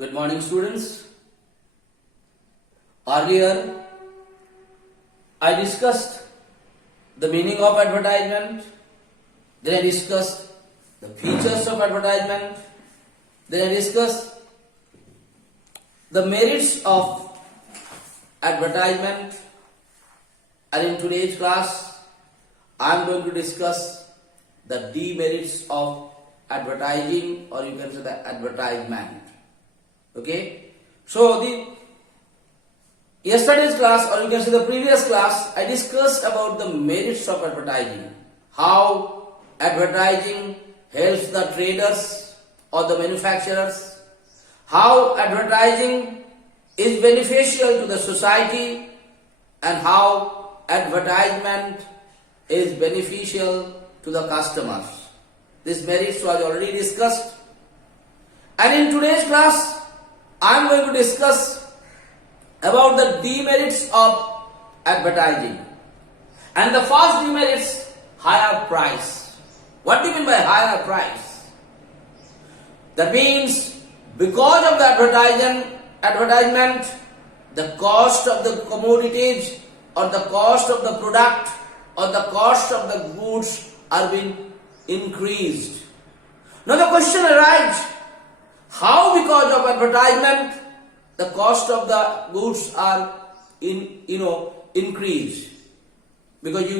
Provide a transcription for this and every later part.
Good morning, students. Earlier, I discussed the meaning of advertisement, then I discussed the features of advertisement, then I discussed the merits of advertisement, and in today's class, I am going to discuss the demerits of advertising, or you can say the advertisement. Okay, so the yesterday's class, or you can say the previous class, I discussed about the merits of advertising, how advertising helps the traders or the manufacturers, how advertising is beneficial to the society, and how advertisement is beneficial to the customers. This merits was already discussed, and in today's class I am going to discuss about the demerits of advertising. And the first demerits, higher price. What do you mean by higher price? That means because of the advertisement, the cost of the commodities or the cost of the product or the cost of the goods are being increased. Now the question arises, how because of advertisement the cost of the goods are increased? Because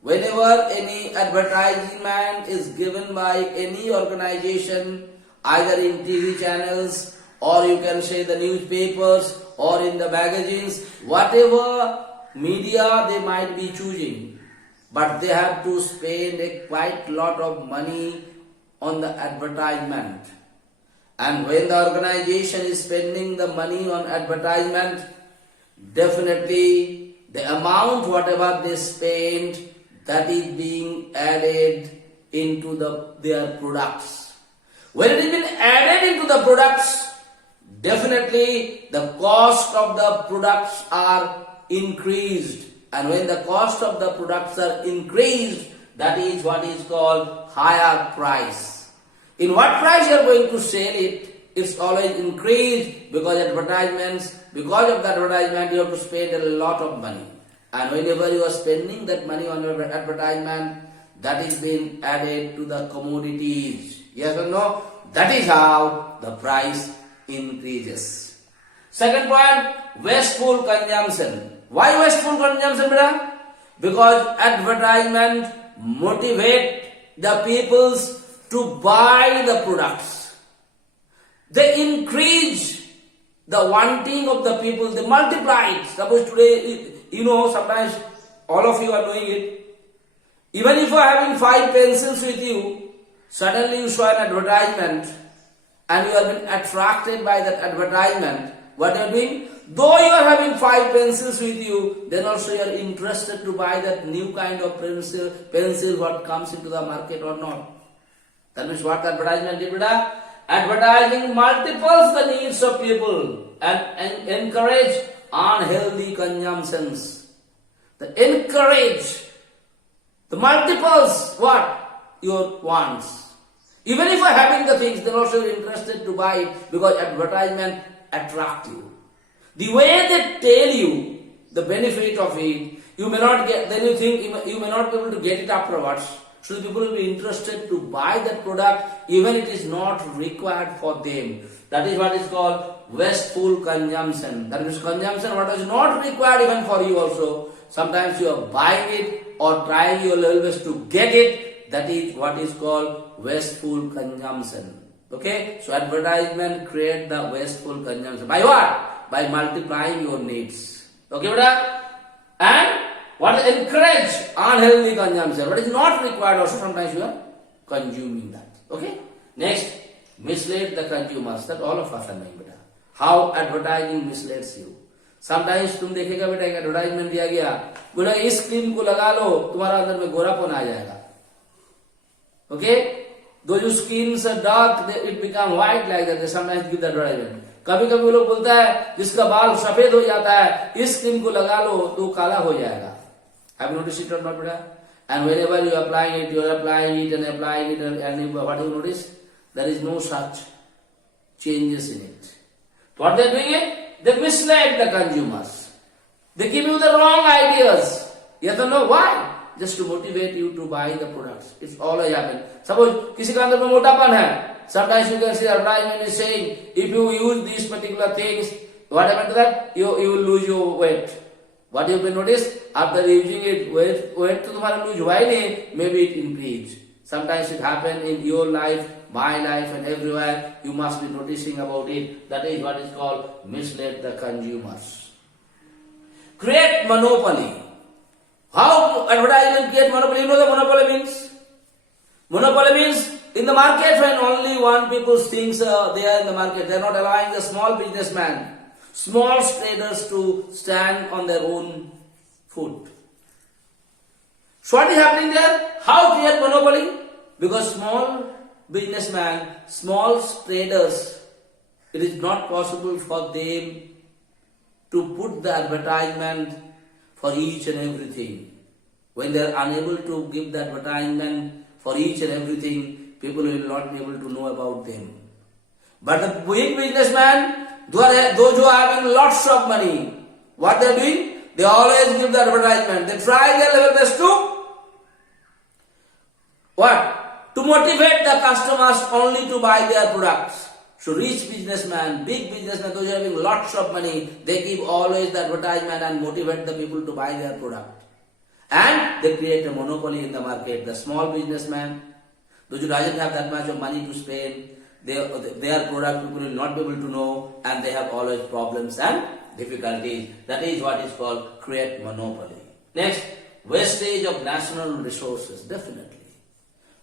whenever any advertisement is given by any organization, either in TV channels or you can say the newspapers or in the magazines, whatever media they might be choosing, but they have to spend a quite lot of money on the advertisement. And when the organization is spending the money on advertisement, definitely the amount whatever they spend, that is being added into their products. When it is being added into the products, definitely the cost of the products are increased. And when the cost of the products are increased, that is what is called higher price. In what price you are going to sell it, it's always increased because of the advertisement you have to spend a lot of money. And whenever you are spending that money on your advertisement, that is being added to the commodities. Yes or no? That is how the price increases. Second point, wasteful consumption. Why wasteful consumption, brother? Because advertisement motivate the peoples to buy the products. They increase the wanting of the people, they multiply it. Suppose today, sometimes all of you are knowing it. Even if you are having 5 pencils with you, suddenly you saw an advertisement and you have been attracted by that advertisement. What you are doing? Though you are having 5 pencils with you, then also you are interested to buy that new kind of pencil what comes into the market or not. That means what the advertisement did? Advertising multiples the needs of people and encourage unhealthy consumptions. The multiples what? Your wants. Even if you are having the things, then also you are interested to buy it because advertisement attracts you. The way they tell you the benefit of it, you may not get, then you think you may not be able to get it afterwards. So the people will be interested to buy that product even it is not required for them. That is what is called wasteful consumption. That means consumption what is not required even for you also. Sometimes you are buying it or trying your level best to get it. That is what is called wasteful consumption. Okay? So advertisement create the wasteful consumption. By what? By multiplying your needs. Okay, brother? And what encourage unhealthy consumption? What is not required also sometimes you are consuming that. Okay? Next, mislead the consumers. That all of us are knowing, beta. How advertising misleads you. Sometimes तुम देखेगा बेटा एक advertisement दिया गया, बोला इस cream को लगा लो तुम्हारा अंदर में गोरापन आ जाएगा. Okay? Those whose skins are dark, it become white like that. They sometimes give the advertisement. कभी कभी वो लोग बोलता है जिसका बाल सफेद हो जाता है इस क्रीम को लगा लो तो काला हो जाएगा. Have you noticed it or not, brother? And whenever you are applying it, and what do you notice? There is no such changes in it. What they're doing it? They mislead the consumers. They give you the wrong ideas. You don't know why? Just to motivate you to buy the products. It's always happen. Suppose किसी का अंदर में मोटापन है. Sometimes you can see advertisement is saying if you use these particular things, what happened to that? You will lose your weight. What you will notice after using it, weight to तुम्हारा lose हुआ ही नहीं, maybe it increase. Sometimes it happen in your life, my life, and everywhere. You must be noticing about it. That is what is called mislead the consumers. Create monopoly. How advertisement create monopoly? You know what monopoly means? Monopoly means in the market when only one people's things are there in the market, they are not allowing the small businessman, small traders to stand on their own foot. So what is happening there? How create monopoly? Because small businessman, small traders, it is not possible for them to put the advertisement for each and everything. When they are unable to give the advertisement for each and everything, people will not be able to know about them. But the big businessman, those who are having lots of money, what they are doing? They always give the advertisement. They try their level best to what? To motivate the customers only to buy their products. So rich businessman, big businessman, those who are having lots of money, they give always the advertisement and motivate the people to buy their product. And they create a monopoly in the market. The small businessman, those who doesn't have that much of money to spend, their product people will not be able to know, and they have always problems and difficulties. That is what is called create monopoly. Next, wastage of national resources, definitely.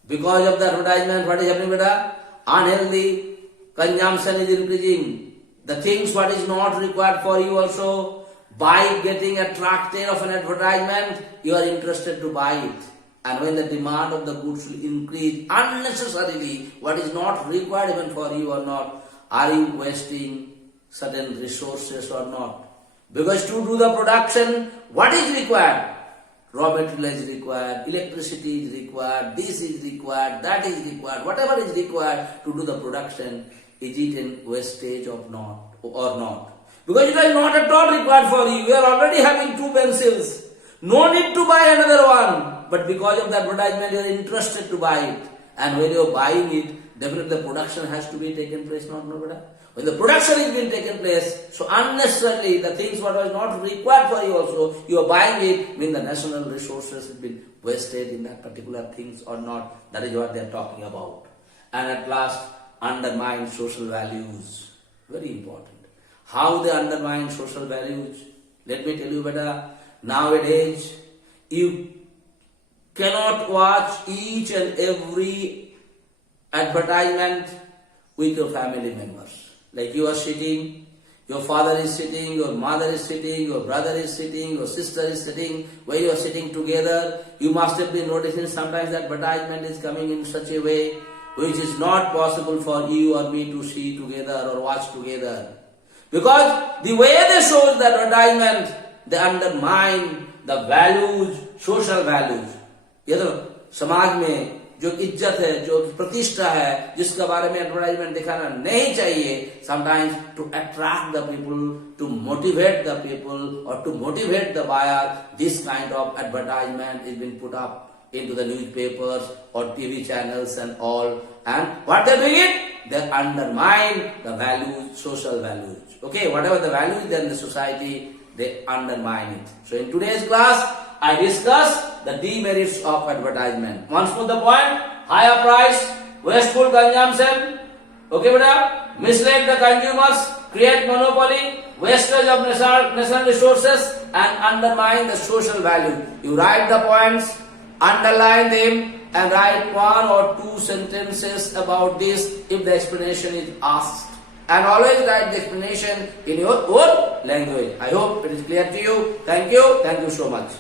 Because of the advertisement, what is happening, beta? Unhealthy consumption is increasing. The things what is not required for you also, by getting attracted of an advertisement, you are interested to buy it. And when the demand of the goods will increase unnecessarily, what is not required even for you or not, are you wasting certain resources or not? Because to do the production, what is required? Raw material is required, electricity is required, this is required, that is required, whatever is required to do the production, is it in wastage or not? Because it is not at all required for you. You are already having 2 pencils. No need to buy another one. But because of the advertisement, you are interested to buy it. And when you are buying it, definitely the production has to be taken place, not no. When the production is being taken place, so unnecessarily the things what was not required for you also, you are buying it, mean the national resources have been wasted in that particular things or not. That is what they are talking about. And at last, undermine social values. Very important. How they undermine social values? Let me tell you better. Nowadays, you cannot watch each and every advertisement with your family members. Like you are sitting, your father is sitting, your mother is sitting, your brother is sitting, your sister is sitting, where you are sitting together, you must have been noticing sometimes that advertisement is coming in such a way which is not possible for you or me to see together or watch together. Because the way they show the advertisement, they undermine the values, social values. ये तो समाज में जो इज्जत है, जो प्रतिष्ठा है, जिसके बारे में एडवर्टाइजमेंट दिखाना नहीं चाहिए, sometimes to attract the people, to motivate the people or to motivate the buyer, this kind of advertisement is being put up into the newspapers or TV channels and all. And what they bring it? They undermine the values, social values. Okay, whatever the value is there in the society, they undermine it. So in today's class, I discuss the demerits of advertisement. Once more the point, higher price, wasteful consumption, okay beta, mislead the consumers, create monopoly, wastage of national resources and undermine the social value. You write the points, underline them and write 1 or 2 sentences about this if the explanation is asked. And always write the explanation in your own language. I hope it is clear to you. Thank you so much.